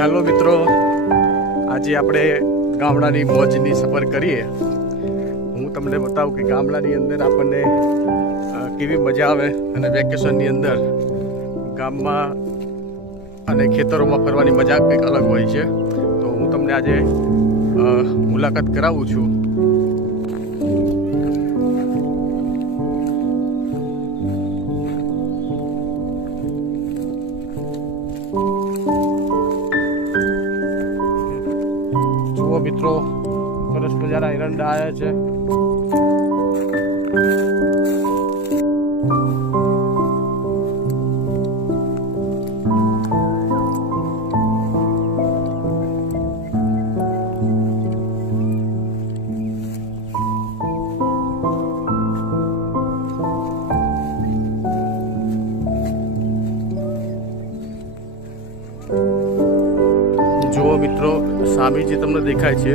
Hello મિત્રો. આજે આપણે ગામડાની મોજની સફર કરીએ. હું તમને બતાવું કે ગામડાની અંદર આપણને કેવી મજા આવે અને વેકેશનની અંદર ગામમાં અને ખેતરોમાં ફરવાની મજા કંઈક અલગ હોય છે. તો હું તમને આજે મુલાકાત કરાવું છું. મિત્રો સરસ મજાના એરંડા આવ્યા છે. જુઓ મિત્રો સામે જે તમને દેખાય છે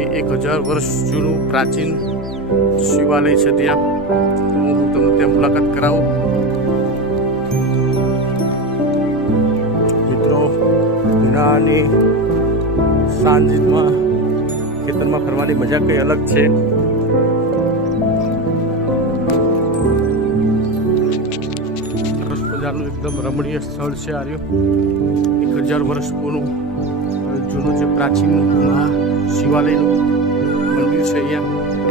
એ એક હજાર વર્ષ જૂનું પ્રાચીન શિવાલય છે ત્યાં. હું તમને ત્યાં મુલાકાત કરાવું. મિત્રો ઉનાળાની સાંજમાં ખેતરમાં ફરવાની મજા કંઈ અલગ છે? મજાનું એકદમ રમણીય સ્થળ છે આર્યું એક હજાર વર્ષ પૂરું જૂનું જે પ્રાચીન શિવાલયનું મંદિર છે અહીંયા.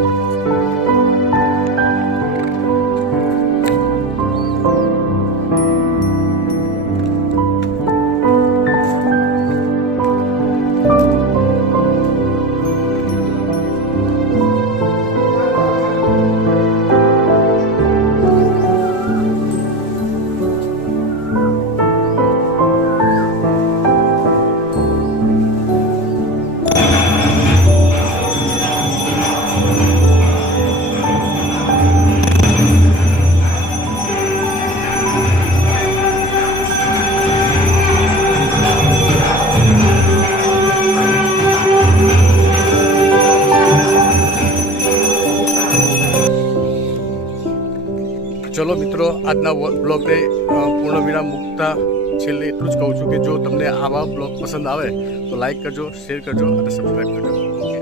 ચલો મિત્રો, આજના બ્લોગને પૂર્ણ વિરામ મૂકતા છેલ્લે એટલું જ કહું છું કે જો તમને આવા બ્લોગ પસંદ આવે, તો લાઈક કરજો શેર કરજો અને સબસ્ક્રાઈબ કરજો.